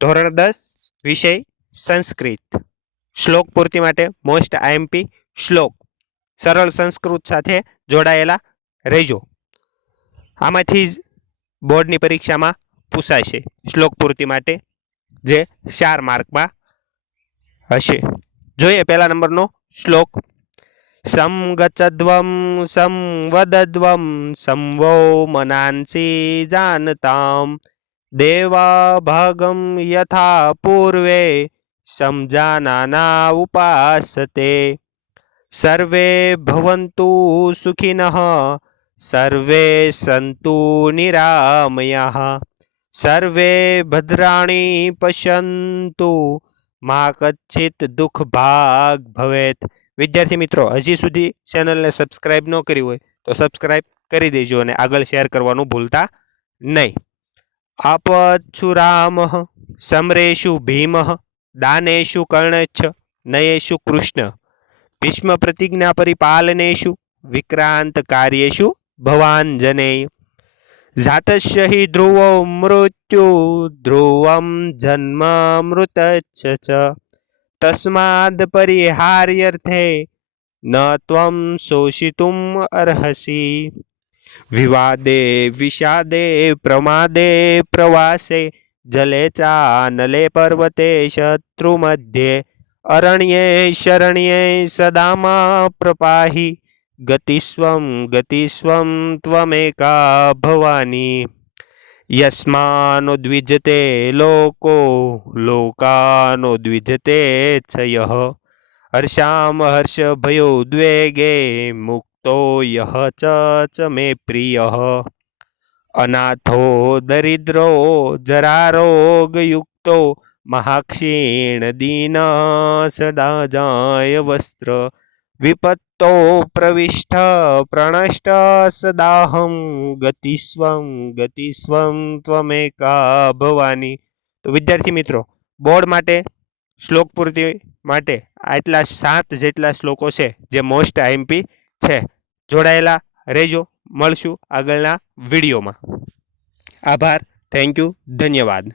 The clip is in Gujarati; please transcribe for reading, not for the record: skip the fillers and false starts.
ધોરણ 10 વિષય સંસ્કૃત। શ્લોક પૂર્તિ માટે મોસ્ટ આઈએમપી શ્લોક સરળ સંસ્કૃત સાથે જોડાયેલા રહેજો। આમાંથી જ બોર્ડની પરીક્ષામાં પૂછાશે શ્લોક પૂર્તિ માટે, જે 4 માર્કમાં હશે। જોઈએ પહેલા નંબરનો શ્લોક। સંગચ્છદ્વમ સંવદદ્વમ સંવો મનાંસી જાનતામ દેવા ભાગમ યથા પૂર્વે સમજાનાના ઉપાસતે સર્વે ભવન્તુ સુખિનઃ સર્વે સંતુ નિરામયઃ સર્વે ભદ્રાણી પશ્યન્તુ મા કચ્છિત દુઃખ ભાગ ભવેત। વિદ્યાર્થી મિત્રો, હજી સુધી ચેનલને સબસ્ક્રાઇબ ન કરી હોય તો સબસ્ક્રાઇબ કરી દેજો અને આગળ શેર કરવાનું ભૂલતા નહીં। આપચ્છુરામઃ સમરેષુ ભીમઃ દાનેષુ કર્ણચ્છ નયેષુ કૃષ્ણ ભીષ્મ પ્રતિજ્ઞા પરિપાલનેષુ વિક્રાંત કાર્યેષુ ભવાંજનેય જાતસ્ય હિ ધ્રુવો મૃત્યુ ધ્રુવમ જન્મ મૃતચ્છ ચ તસ્માદ પરિહાર્યર્થે ન ત્વં શોષિતુમ અર્હસી વિવાદે વિષાદે પ્રમાદે પ્રવાસે જલે ચાનલે પર્વતે શત્રુ મધ્યે અરણ્યે શરણ્યે સદામા પ્રપાહી ગતિસ્વમ ત્વમેકા ભવાની યસ્માનોદ્વિજતે લોકો લોકાનોદ્વિજતે ચ યઃ હર્ષામ હર્ષ ભયોદ્વેગે મુક્તો યઃ ચ મે પ્રિયઃ અનાથો દરિદ્રો જરારોગયુક્તો મહાક્ષીણ દીન સદા જાય વસ્ત્ર વિપત્તો પ્રવિષ્ટ પ્રણષ્ટ સદાહમ ગતિસ્વમ ત્વમેકા ભવાની। તો વિદ્યાર્થી મિત્રો, બોર્ડ માટે શ્લોક પૂર્તિ માટે આટલા 7 જેટલા શ્લોકો છે જે મોસ્ટ આઈએમપી છે। જોડાયેલા રહેજો, મળશું આગળના વિડીયોમાં। આભાર, થેન્ક યુ, ધન્યવાદ।